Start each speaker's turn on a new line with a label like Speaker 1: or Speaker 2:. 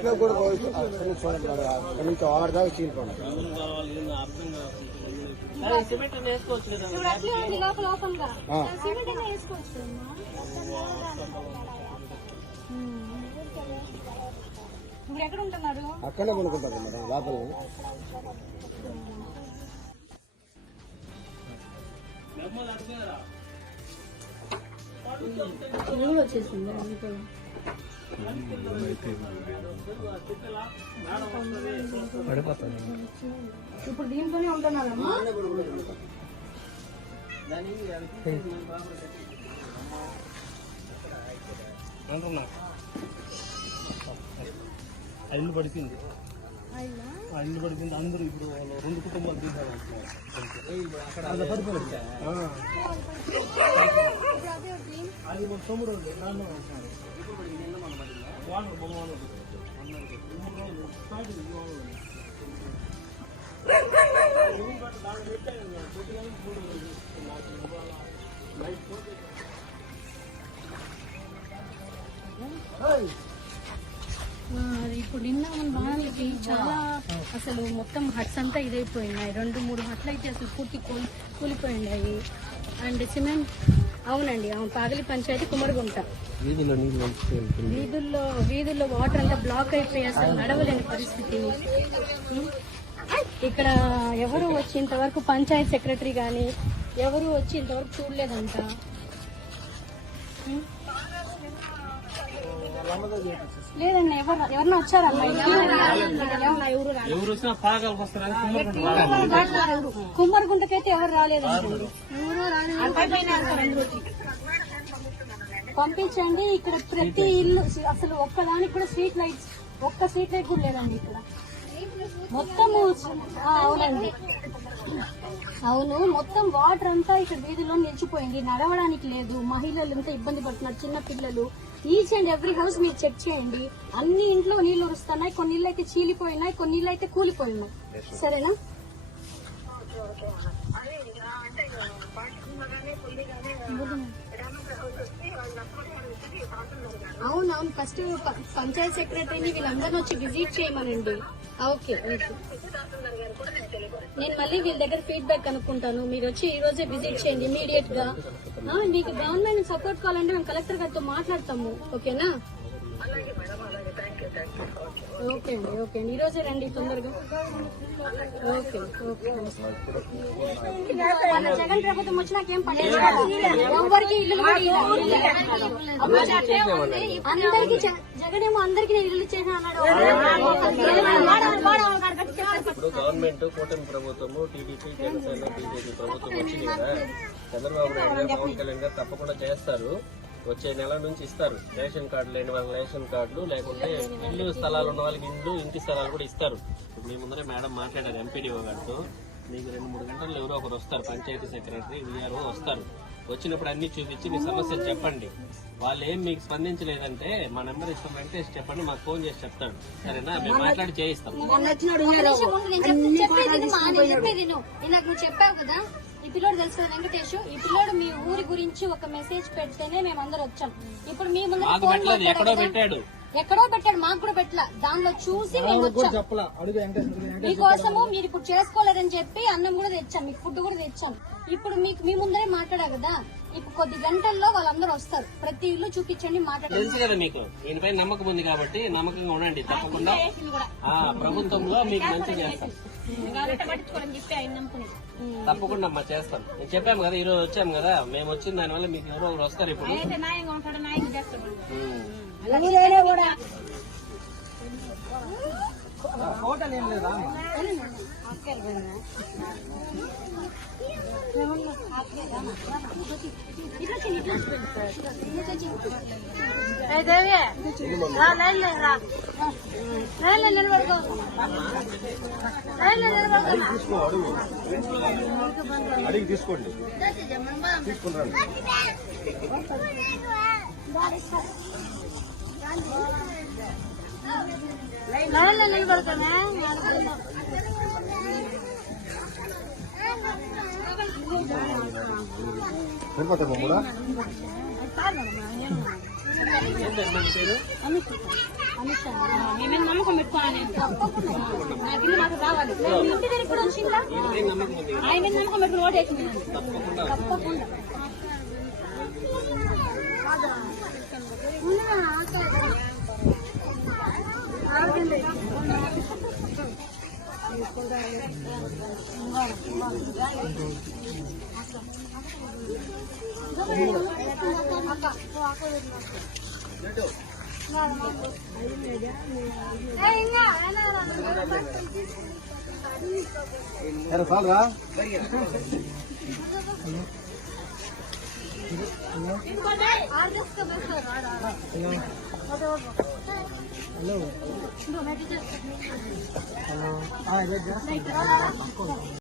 Speaker 1: ఇంట్లో కూడా పోవచ్చు. అక్కడి నుంచి చూడండి అక్కడి నుంచి దాకా చీలిపోండి అక్కడే కొనుక్కుంటారు మేడం లోపల.
Speaker 2: వచ్చేసింది? మీతో ఇప్పుడు దీంట్లోనే ఉంటున్నారమ్మా
Speaker 3: ఇల్లు పడిపోయింది ఇల్లు పడిపోయింది అందరూ ఇప్పుడు వాళ్ళు రెండు కుటుంబాలు తీసారు
Speaker 2: అదే ఒకటి. ఇప్పుడు నిన్న మన వానలకి చాలా అసలు మొత్తం హట్స్ అంతా ఇదైపోయినాయి. రెండు మూడు హట్లు అయితే అసలు పూర్తి కూలి కూలిపోయినాయి అండ్ సిమెంట్ అవునండి అవును పాగలి పంచాయతీ కుమరగుంట వీధుల్లో వీధుల్లో వాటర్ అంతా బ్లాక్ అయిపోయి అసలు నడవలేని పరిస్థితి? ఇక్కడ ఎవరు వచ్చి ఇంతవరకు పంచాయత్ సెక్రటరీ కానీ ఎవరు వచ్చి ఇంతవరకు చూడలేదంట? లేదండి ఎవరు ఎవరన్నా
Speaker 3: కుమ్మరుకుంటున్నారు
Speaker 2: కుమ్మరిగుంటకైతే ఎవరు రాలేదండి పంపించండి. ఇక్కడ ప్రతి ఇల్లు అసలు ఒక్కదానికి కూడా స్ట్రీట్ లైట్స్ ఒక్క స్ట్రీట్ లైట్ కూడా లేదండి ఇక్కడ. మొత్తము అవునండి. అవును మొత్తం వాటర్ అంతా ఇక్కడ వీధిలో నిలిచిపోయింది. నడవడానికి లేదు. మహిళలు ఎంత ఇబ్బంది పడుతున్నారు చిన్న పిల్లలు. ఈచ్ అండ్ ఎవ్రీ హౌస్ మీరు చెక్ చేయండి. అన్ని ఇంట్లో నీళ్ళు ఉరుస్తున్నాయి. కొన్ని ఇళ్ళు అయితే చీలిపోయినాయి కొన్ని ఇళ్ళు అయితే కూలిపోయినాయి. సరేనా? అవును అవును ఫస్ట్ ప- పంచాయత్ సెక్రటరీని వీళ్ళందరిని వచ్చి విజిట్ చేయమనండి. Okay okay. నేను మళ్ళీ వీళ్ళ దగ్గర ఫీడ్బ్యాక్ కనుక్కుంటాను. మీరు వచ్చి ఈ రోజే విజిట్ చేయండి ఇమీడియట్గా. మీకు గవర్నమెంట్ సపోర్ట్ కావాలంటే మేము కలెక్టర్ గారితో మాట్లాడతాము. ఓకేనా? ఓకే అండి ఓకే అండి ఈ రోజే రండి తొందరగా ఓకే ఓకే మన జగన్ ప్రభుత్వం వచ్చినాక ఏం పని ఎవరికి ఇల్లు కూడా ఇవ్వలేదు. అందరికి జగన్ ఏమో అందరికి నేను ఇల్లు చేసిన అన్నాడు
Speaker 4: ఇప్పుడు గవర్నమెంట్ కూటమి ప్రభుత్వము టీడీపీ జనసేన బీజేపీ ప్రభుత్వం వచ్చింది కదా చంద్రబాబు నాయుడు గారు పవన్ కళ్యాణ్ గారు తప్పకుండా చేస్తారు వచ్చే నెల నుంచి ఇస్తారు. రేషన్ కార్డు లేని వాళ్ళకి రేషన్ కార్డులు లేకుంటే ఇల్లు స్థలాలు ఉన్న వాళ్ళకి ఇల్లు ఇంటి స్థలాలు కూడా ఇస్తారు. ఇప్పుడు మీ ముందరే మేడం మాట్లాడారు ఎంపీడీఓ గారితో. మీకు రెండు మూడు గంటల్లో ఎవరో ఒకరు వస్తారు. పంచాయతీ సెక్రటరీ వీఆర్ఓ వస్తారు. వచ్చినప్పుడు అన్ని చూపించి మీ సమస్యలు చెప్పండి. వాళ్ళు ఏం మీకు స్పందించలేదంటే మా నెంబర్ ఇస్తాం వెంకటేష్ చెప్పండి మాకు ఫోన్ చేసి చెప్తాడు. సరేనా? మేము మాట్లాడి చేయిస్తాం.
Speaker 2: ఇందాక నువ్వు చెప్పావు కదా ఈ పిల్లోడు తెలుసు కదా వెంకటేష్? ఈ పిల్లోడు మీ ఊరి గురించి ఒక మెసేజ్ పెడితేనే మేము అందరు వచ్చాం. ఇప్పుడు మీ ముందు
Speaker 4: ఎక్కడో. పెట్టాడు.
Speaker 2: ఎక్కడో పెట్టాడు మాకు కూడా పెట్టలా. దానిలో చూసి మేము వచ్చాం. మీకోసము మీరు ఇప్పుడు చేసుకోలేదని చెప్పి అన్నం కూడా తెచ్చాం మీకు ఫుడ్ కూడా తెచ్చాం. ఇప్పుడు మీకు మీ ముందరే మాట్లాడా కదా? ఇప్పుడు కొద్ది గంటల్లో వాళ్ళందరూ వస్తారు. ప్రతి ఇల్లు చూపించండి మాట్లాడండి.
Speaker 4: తెలుసు కదా మీకు. దీనిపై నమ్మకం ఉంది కాబట్టి నమ్మకంగా ఉండండి తప్పకుండా. ఆ ప్రభుత్వంలో మీకు మంచి చేస్తాం తప్పకుండా అమ్మా చేస్తాం నేను చెప్పాము కదా ఈ రోజు వచ్చాము కదా. మేము వచ్చిన దానివల్ల మీకు ఎవరో ఒకరు వస్తారు ఇప్పుడు. ఉమ్.
Speaker 1: హోటల్ ఏం లేదా? తీసుకో అడుగు అడిగి తీసుకోండి తీసుకుంటాను సరిపోతామా కూడా
Speaker 4: ఏంటంటే మీ పేరు
Speaker 1: అమిత్ అమిత్ మేమేం నమ్మకం పెట్టుకోవాలి నేను నాకు ఇల్లు నాకు రావాలి మీ ఇంటి దగ్గర కూడా వచ్చిందా
Speaker 4: ఏం నమ్మకం ఉంది
Speaker 1: ఆయన మీద నమ్మకం పెట్టుకుని ఓటేసింది నేను.
Speaker 4: తప్పకుండా
Speaker 1: తప్పకుండా
Speaker 2: సరే হ্যালো
Speaker 1: হ্যালো